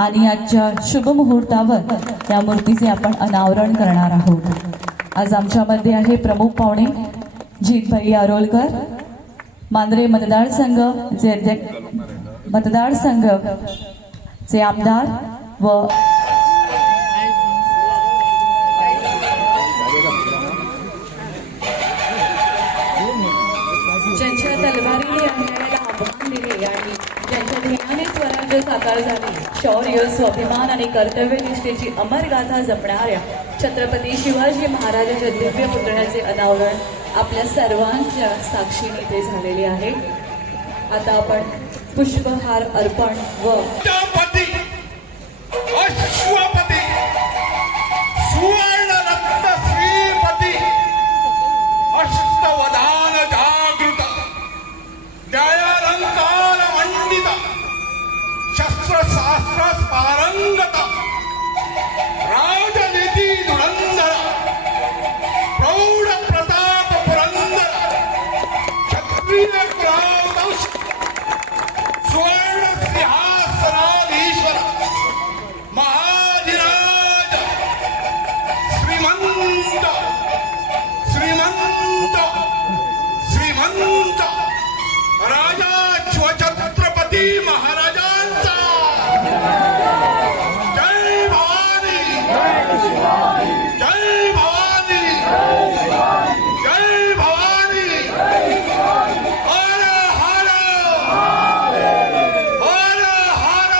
आणि आजच्या शुभ मुहूर्तावर त्या मूर्तीचे आपण अनावरण करणार आहोत। आज आमच्यामध्ये आहे प्रमुख पाहुणे जीतभाई आरोलकर, मांद्रे मतदारसंघचे आमदार व ज्यांच्या तलवारीने अन्यायाला आव्हान दिले आणि ज्यांच्या ध्येयाने स्वराज्य साकार झाले, शौर्य, स्वाभिमान आणि कर्तव्यनिष्ठेची अमर गाथा जपणाऱ्या छत्रपती शिवाजी महाराजांच्या दिव्य पुतळ्याचे अनावरण आपल्या सर्वांच्या साक्षीने ते झालेले आहे। आता आपण पुष्पहार अर्पण व अश्वपती सुवर्ण रत्न श्रीपती अष्टवधान जागृत न्यायालंकार मंडित शस्त्रशास्त्र पारंगत राजनीती धुरंधर प्रौढ प्रताप पुरंदर क्षत्रिय क्रांतवश स्वर्ण सिंहासनाधीश्वर महाधिराज श्रीमंत श्रीमंत श्रीमंत राजा छत्रपती महाराजांचा जय भवानी जय भवानी जय भवानी हर हर हर हर हर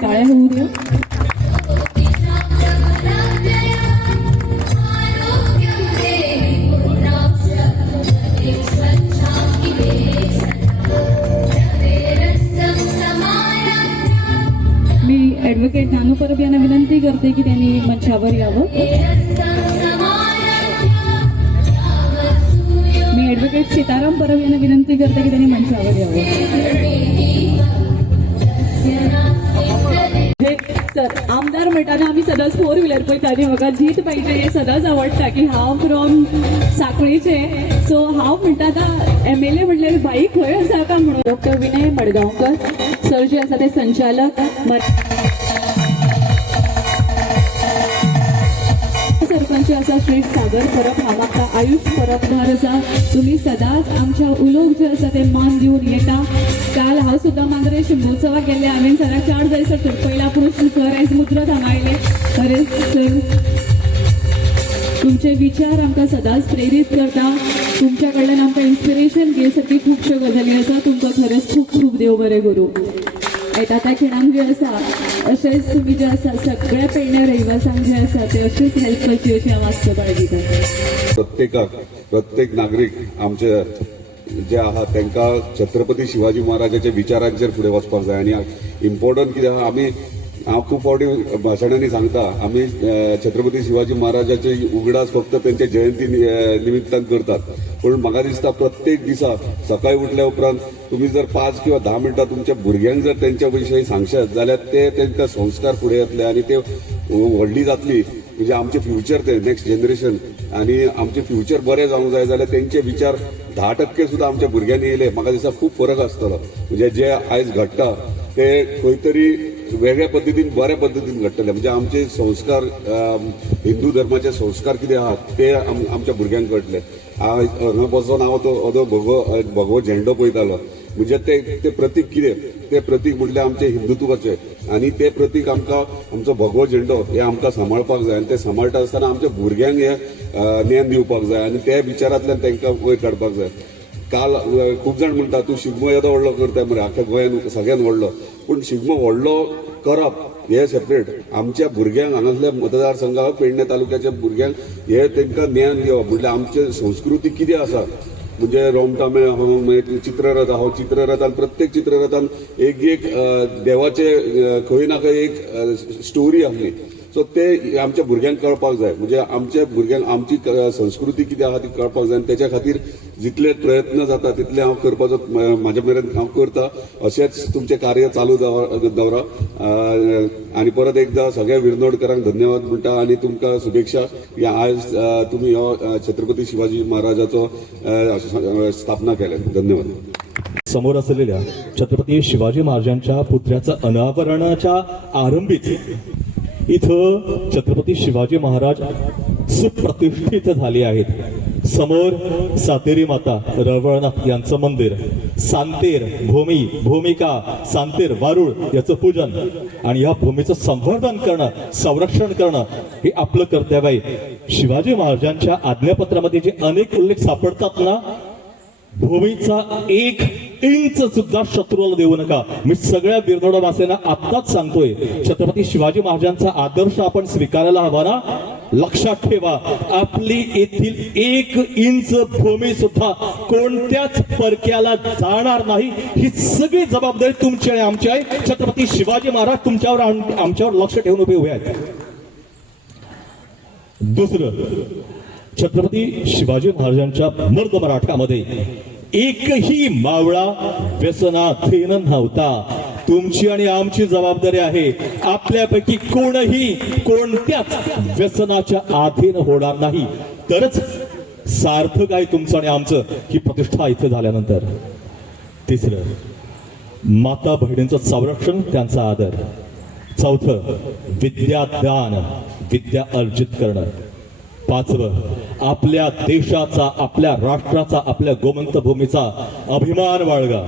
टाळ्या होऊ द्या। मी ॲडव्होकेट नानू परब यांना विनंती करते की त्यांनी मंचावर यावं। मी ॲडव्होकेट सीताराम परब यांना विनंती करते की त्यांनी मंचावर यावं। तर आमदार म्हणताना आम्ही सदांच 4 व्हीलर पळयताली, म्हाका जीत पाहिजे सदांच आवडटा की हांव फ्रॉम साखळीचे, सो हांव म्हणटा MLA म्हणल्यार बाई खंय आसा का म्हणून डॉक्टर विनय मडगांवकर सर जे आसा ते संचालक, सरपंच आसा श्री सागर परब, हांव म्हाका आयुष परबदार आसा, तुमी सदांच आमच्या उलोवक जे आसा ते मान दिवन येता। काल हांव सुद्दां मांद्रे शिमगोत्सवाक गेल्ले, हांवें सराक 4 जायसर पयला पुरूष सर आयज मुजरत हांगा आयले। अरे सर, तुमचे विचार आमकां सदांच प्रेरीत करता, तुमच्या कडल्यान आमकां इन्स्पिरेशन घेवसाठी खुबश्यो गजाली आसा। तुमकां खरेंच खूब खूब देव बरें करूं। येता त्या खिणाक जे आसा अशेंच तुमी जे आसा सगळ्या पेडण्या रहिवाशांक जे आसा ते अशीच हेल्प करची अशी हांव आस्त बाळगिता। प्रत्येक नागरीक आमचे जे आहात तांकां छत्रपती शिवाजी महाराजांच्या विचारांचेर फुडें वचपाक जाय। आनी इम्पॉर्टंट कितें आहा, हांव खूब फावटी भाशणांनी सांगता, आमी छत्रपती शिवाजी महाराजांचे उगडास फक्त तेंचे जयंती निमित्तान करतात, पूण म्हाका दिसता प्रत्येक दिसा सकाळी उठल्या उपरांत तुम्ही जर 5 किंवा 10 मिनटां तुमच्या भुरग्यांक जर तेंच्या विशयी सांगशात जाल्यार ते तेंकां संस्कार फुडें येतले आनी ते व्हडली जातली, म्हणजे आमचे फ्युचर ते नेक्स्ट जनरेशन आनी आमचे फ्युचर बरें जावंक जाय जाल्यार तेंचे विचार 10% सुद्दां आमच्या भुरग्यांनी येयले म्हाका दिसता खूब फरक आसतलो। म्हणजे जे आयज घडटा ते खंय तरी वेगळ्या पद्दतीन बऱ्या पद्दतीन घडटले, म्हणजे आमचे संस्कार हिंदू धर्माचे संस्कार कितें आहात ते आमच्या भुरग्यांक कळटले। हांगा बसून हांव तो भगवो झेंडो पळयतालो, म्हणजे ते प्रतीक कितें, ते प्रतीक म्हटल्यार आमचे हिंदुत्वाचे, आनी ते प्रतीक आमकां आमचो भगवो झेंडो हे आमकां सांबाळपाक जाय, आनी ते सांबाळटा आसतना आमच्या भुरग्यांक हे ज्ञान दिवपाक जाय आनी त्या विचारांतल्यान तांकां वयर काडपाक जाय। काल खूब जाण म्हणटा तूं शिगमो येदो व्हडलो करता मरे, आख्या गोंयान सगळ्यान व्हडलो, पूण शिगमो व्हडलो करप हे सेपरेट. आमच्या भुरग्यांक हांगासल्या मतदारसंघाक पेडणे तालुक्याच्या भुरग्यांक हे तांकां ज्ञान दिवप. म्हणजे आमची संस्कृती कितें आसा, म्हणजे रोमटामे चित्ररथ आहो, चित्ररथान प्रत्येक चित्ररथान एक एक देवाचे खंय ना खंय एक स्टोरी आसली. सो ते आमच्या भुरग्यांक कळपाक जाय. म्हणजे आमच्या भुरग्यांक आमची संस्कृती कितें आहा ती कळपाक जाय. आनी त्याच्या खातीर जितले प्रयत्न जाता तितले हांव करपाचो म्हाज्या मेरेन हांव करता. अशेंच तुमचे कार्य चालू दवरा. आनी परत एकदा सगळ्या विरनोडकरांक धन्यवाद म्हणटा आनी तुमकां शुभेच्छा. आज तुमी हो छत्रपती शिवाजी महाराजाचो स्थापना केल्या. धन्यवाद. समोर असलेल्या छत्रपती शिवाजी महाराजांच्या पुतळ्याचं अनावरणाच्या आरंभीच इथं छत्रपती शिवाजी महाराज सुप्रतिष्ठित झाले आहेत. समोर सातेरी माता रवळनाथ यांचं मंदिर, सांतेर भूमिका सांतेर वारुळ याचं पूजन आणि या भूमीचं संवर्धन करणं, संरक्षण करणं हे आपलं कर्तव्य आहे. शिवाजी महाराजांच्या आज्ञापत्रामध्ये जे अनेक उल्लेख सापडतात ना, भूमीचा 1 इंच सुद्धा शत्रूला देऊ नका. मी सगळ्या बिरदोडवासियांना आत्ताच सांगतोय, छत्रपती शिवाजी महाराजांचा आदर्श आपण स्वीकारायला हवा ना. लक्षात ठेवा, आपली येथील 1 इंच भूमी सुद्धा कोणत्याच परक्याला जाणार नाही. ही सगळी जबाबदारी तुमची आणि आमची आहे. छत्रपती शिवाजी महाराज तुमच्यावर आमच्यावर लक्ष ठेवून उभे आहेत. दुसरं, छत्रपती शिवाजी महाराजांच्या मर्द मराठामध्ये एकही मावळा व्यसनाधीन नव्हता. तुमची आणि आमची जबाबदारी आहे, आपल्यापैकी कोणही कोणत्याच व्यसनाच्या अधीन होणार नाही. तरच सार्थक आहे तुमचं आणि आमचं ही प्रतिष्ठा इथे झाल्यानंतर. तिसरं, माता बहिणींचं संरक्षण, त्यांचा आदर. चौथं, विद्यादान, विद्या अर्जित करणं. पाचवं, आपल्या देशाचा, आपल्या राष्ट्राचा, आपल्या गोमंत भूमीचा अभिमान बाळगा.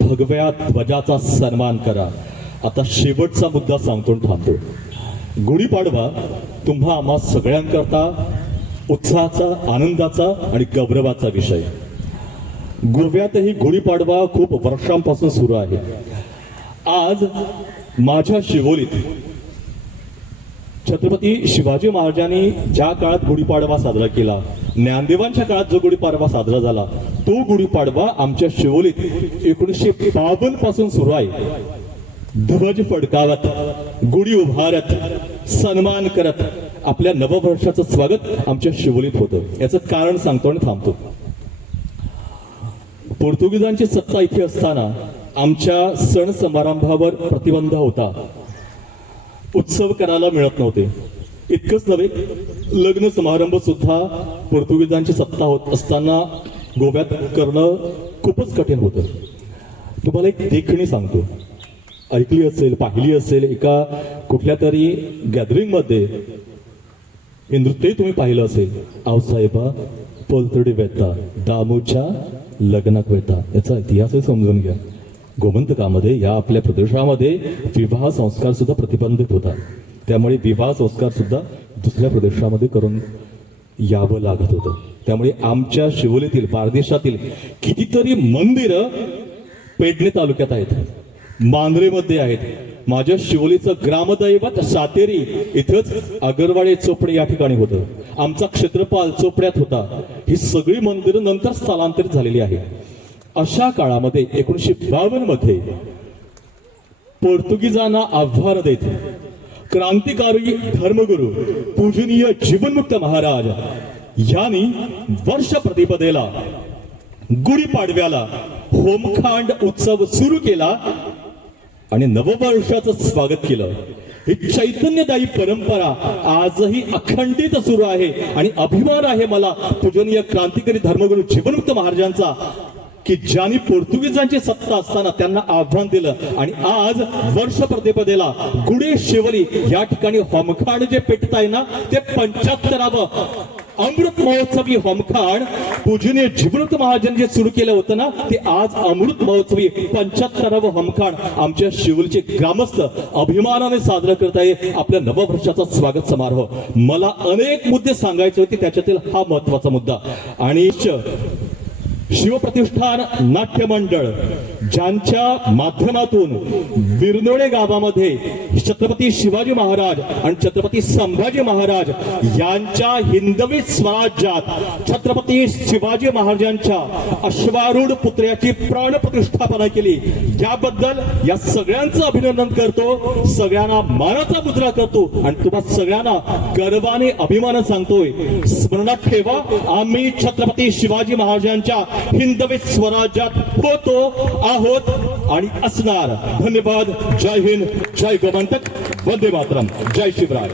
भगव्या ध्वजाचा सन्मान करा. आता शेवटचा मुद्दा सांगतो आणि थांबतो. गुढीपाडवा तुम्हा आम्हा सगळ्यांकरता उत्साहाचा, आनंदाचा आणि गौरवाचा विषय. गोव्यातही गुढीपाडवा खूप वर्षांपासून सुरू आहे. आज माझ्या शिवोलीत छत्रपती शिवाजी महाराजांनी ज्या काळात गुढीपाडवा साजरा केला, ज्ञानदेवांच्या काळात जो गुढीपाडवा साजरा झाला, तो गुढीपाडवा आमच्या शिवोलीत 1952 पासून सुरू आहे. ध्वज फडकावत, गुढी उभारत, सन्मान करत आपल्या नववर्षाचं स्वागत आमच्या शिवोलीत होतं. याचं कारण सांगतो आणि थांबतो. पोर्तुगीजांची सत्ता इथे असताना आमच्या सण समारंभावर प्रतिबंध होता. उत्सव करायला मिळत नव्हते. इतकंच नव्हे, लग्न समारंभ सुद्धा पोर्तुगीजांची सत्ता होत असताना गोव्यात करणं खूपच कठीण होतं. तुम्हाला एक देखणी सांगतो, ऐकली असेल, पाहिली असेल. एका कुठल्या तरी गॅदरिंग मध्ये हे नृत्य तुम्ही पाहिलं असेल. आऊसाहेबा पोलतडी वेता, दामूच्या लग्नाक वेता. याचा इतिहासही समजून घ्या. गोमंतकामध्ये, या आपल्या प्रदेशामध्ये विवाह संस्कार सुद्धा प्रतिबंधित होता. त्यामुळे विवाह संस्कार सुद्धा दुसऱ्या प्रदेशामध्ये करून यावं लागत होतं. त्यामुळे आमच्या शिवोलीतील, बारदेशातील कितीतरी मंदिरं पेडणे तालुक्यात आहेत, मांद्रेमध्ये आहेत. माझ्या शिवोलीचं ग्रामदैवत सातेरी इथंच अगरवाडे चोपडे या ठिकाणी होतं. आमचा क्षेत्रपाल चोपड्यात होता. ही सगळी मंदिरं नंतर स्थलांतरित झालेली आहेत. अशा काळामध्ये 1952 मध्ये पोर्तुगीजांना आव्हान देत क्रांतिकारी धर्मगुरू पूजनीय जीवनमुक्त महाराज यांनी वर्ष प्रतिपदेला, गुढीपाडव्याला होमखांड उत्सव सुरू केला आणि नववर्षाचं स्वागत केलं. ही चैतन्यदायी परंपरा आजही अखंडित सुरू आहे आणि अभिमान आहे मला पूजनीय क्रांतिकारी धर्मगुरू जीवनमुक्त महाराजांचा, की ज्यांनी पोर्तुगीजांची सत्ता असताना त्यांना आव्हान दिलं आणि आज वर्ष प्रतिपदेला गुढे शिवली या ठिकाणी होमखांड जे पेटताय ना, ते 75वे अमृत महोत्सवी होमखांड पूजनीय जीवनमुक्त महाराजांनी जे सुरू केलं होतं ना, ते आज अमृत महोत्सवी 75वे होमखांड आमच्या शिवलीचे ग्रामस्थ अभिमानाने साजरा करत आहे आपल्या नववर्षाचा स्वागत समारोह. मला अनेक मुद्दे सांगायचे होते, त्याच्यातील हा महत्वाचा मुद्दा. आणि शिवप्रतिष्ठान नाट्य मंडळ, ज्यांच्या माध्यमातून बिरनोळे गावामध्ये छत्रपती शिवाजी महाराज आणि छत्रपती संभाजी महाराज यांच्या हिंदवी स्वराज्यात छत्रपती शिवाजी महाराजांच्या अश्वारूढ पुत्र्याची प्राण प्रतिष्ठापना केली, याबद्दल या सगळ्यांचं अभिनंदन करतो, सगळ्यांना मानाचा मुद्रा करतो आणि तुम्हा सगळ्यांना गर्वाने अभिमान सांगतोय, स्मरणात ठेवा, आम्ही छत्रपती शिवाजी महाराजांच्या हिंदवी स्वराज्यात होतो, आहोत आणि असणार. धन्यवाद. जय हिंद, जय गोमंतक, वंदे मातरम, जय शिवराय.